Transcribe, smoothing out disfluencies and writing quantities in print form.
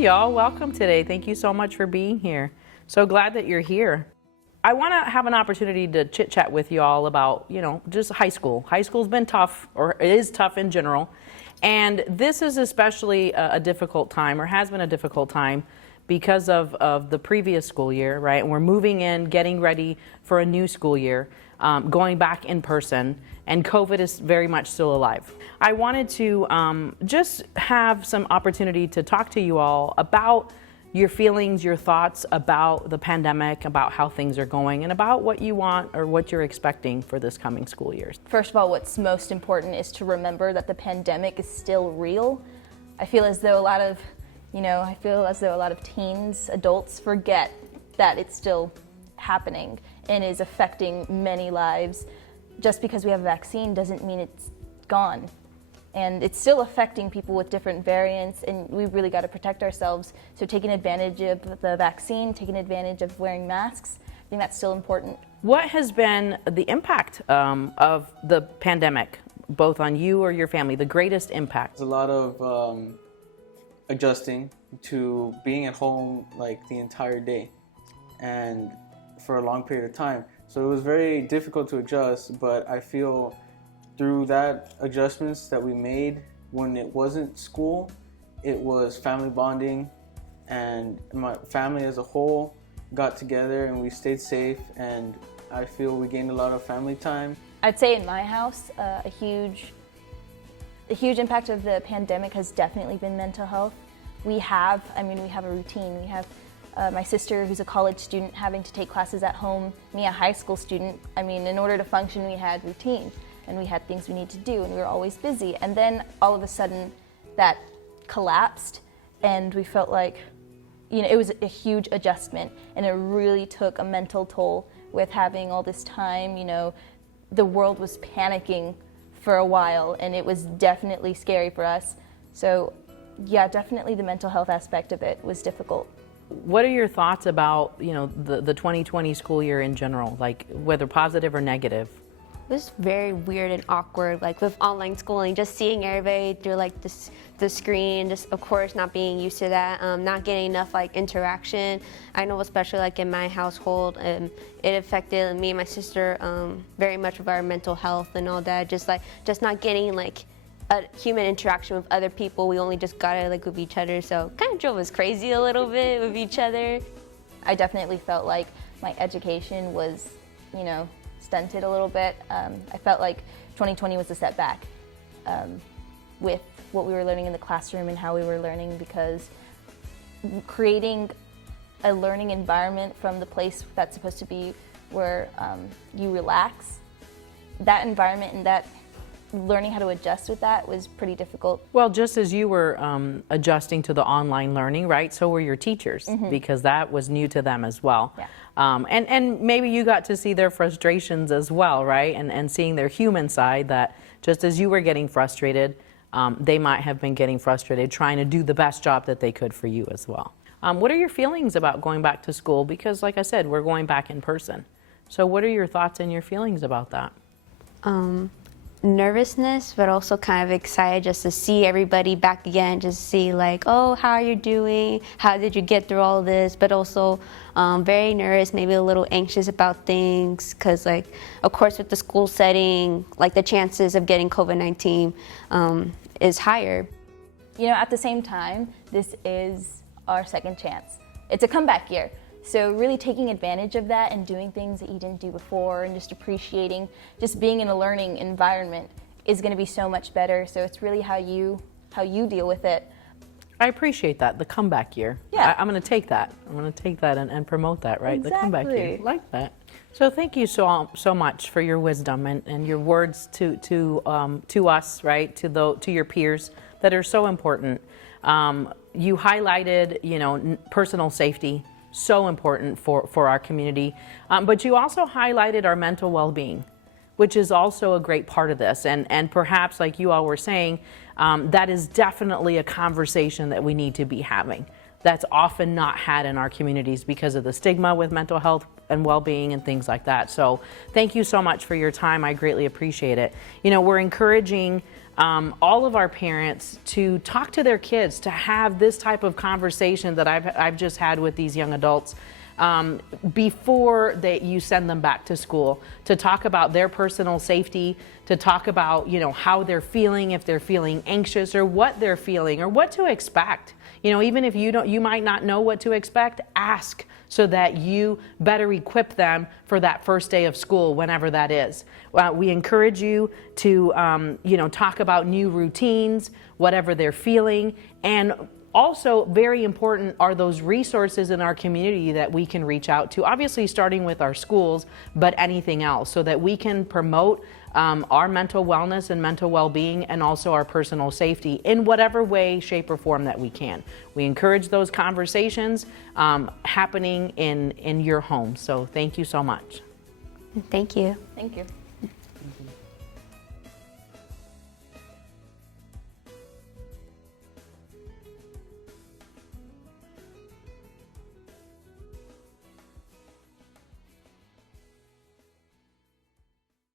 Hey y'all, welcome today. Thank you so much for being here. So glad that you're here. I want to have an opportunity to chit chat with you all about, just high school. High school's been tough, or it is tough in general. And this is especially a difficult time, or has been a difficult time, because of the previous school year, right? And we're moving in, getting ready for a new school year, going back in person, and COVID is very much still alive. I wanted to just have some opportunity to talk to you all about your feelings, your thoughts about the pandemic, about how things are going, and about what you want or what you're expecting for this coming school year. First of all, what's most important is to remember that the pandemic is still real. I feel as though a lot of teens, adults forget that it's still happening and is affecting many lives. Just because we have a vaccine doesn't mean it's gone. And it's still affecting people with different variants, and we've really got to protect ourselves. So taking advantage of the vaccine, taking advantage of wearing masks, I think that's still important. What has been the impact of the pandemic, both on you or your family, the greatest impact? There's a lot of adjusting to being at home like the entire day and for a long period of time. So it was very difficult to adjust, but I feel through that adjustments that we made when it wasn't school, it was family bonding, and my family as a whole got together and we stayed safe, and I feel we gained a lot of family time. I'd say in my house, a huge impact of the pandemic has definitely been mental health. We have a routine. We have my sister, who's a college student, having to take classes at home, me, a high school student. In order to function, we had routine. And we had things we need to do, and we were always busy. And then all of a sudden that collapsed, and we felt like, it was a huge adjustment, and it really took a mental toll with having all this time. The world was panicking for a while, and it was definitely scary for us. So yeah, definitely the mental health aspect of it was difficult. What are your thoughts about, the 2020 school year in general, like whether positive or negative? It was very weird and awkward, like with online schooling, just seeing everybody through like the screen, just of course not being used to that, not getting enough like interaction. I know especially like in my household, it affected me and my sister very much with our mental health and all that, just not getting like a human interaction with other people. We only just got it like with each other, so kind of drove us crazy a little bit with each other. I definitely felt like my education was, stunted a little bit. I felt like 2020 was a setback with what we were learning in the classroom and how we were learning, because creating a learning environment from the place that's supposed to be where you relax, that environment and that learning how to adjust with that was pretty difficult. Well, just as you were adjusting to the online learning, right, so were your teachers, because that was new to them as well. Yeah. And maybe you got to see their frustrations as well, right, and seeing their human side, that just as you were getting frustrated, they might have been getting frustrated trying to do the best job that they could for you as well. What are your feelings about going back to school? Because like I said, we're going back in person. So what are your thoughts and your feelings about that? Nervousness, but also kind of excited just to see everybody back again, just see like, oh, how are you doing? How did you get through all this? But also very nervous, maybe a little anxious about things, because like, of course, with the school setting, like the chances of getting COVID-19 is higher. At the same time, this is our second chance. It's a comeback year. So really taking advantage of that and doing things that you didn't do before, and just appreciating just being in a learning environment is going to be so much better. So it's really how you deal with it. I appreciate that, the comeback year. Yeah. I'm going to take that. I'm going to take that and promote that, right? Exactly. The comeback year. I like that. So thank you so much for your wisdom and your words to us, right? To your peers that are so important. You highlighted, personal safety. So important for our community. But you also highlighted our mental well-being, which is also a great part of this. And perhaps, like you all were saying, that is definitely a conversation that we need to be having. That's often not had in our communities because of the stigma with mental health and well-being and things like that. So thank you so much for your time. I greatly appreciate it. You know, we're encouraging all of our parents to talk to their kids, to have this type of conversation that I've just had with these young adults before you send them back to school, to talk about their personal safety, to talk about, you know, how they're feeling, if they're feeling anxious or what they're feeling or what to expect. You know, even if you might not know what to expect, ask so that you better equip them for that first day of school, whenever that is. We encourage you to, you know, talk about new routines, whatever they're feeling, and also very important are those resources in our community that we can reach out to, obviously starting with our schools, but anything else, so that we can promote our mental wellness and mental well-being, and also our personal safety in whatever way, shape, or form that we can. We encourage those conversations happening in your home. So thank you so much. Thank you. Thank you.